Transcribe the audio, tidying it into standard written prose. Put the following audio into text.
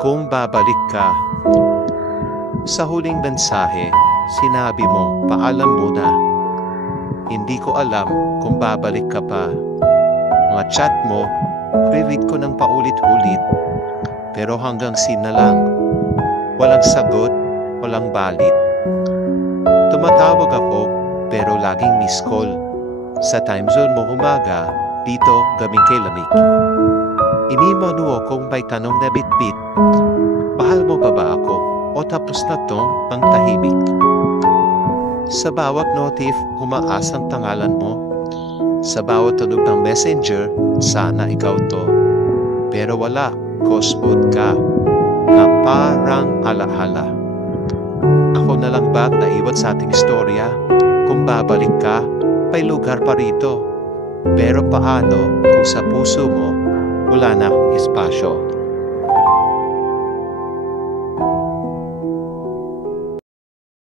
Kung babalik ka. Sa huling mensahe, sinabi mong paalam muna. Hindi ko alam kung babalik ka pa. Mga chat mo, re-read ko ng paulit-ulit. Pero hanggang sin na lang. Walang sagot, walang balit. Tumatawag ako, pero laging miss call. Sa time zone mo umaga, dito gabing kay lamig. Inimanuo kung may tanong na bitbit. Mahal mo pa ba ako? O tapos na tong ang tahimik? Sa bawat notif, humaasang tangalan mo. Sa bawat tunog ng messenger, sana ikaw to. Pero wala, ghost mode ka, na parang alahala. Ako na lang ba naiwan sa ating istorya? Kung babalik ka, may lugar pa rito. Pero paano kung sa puso mo, wala na akong espasyo?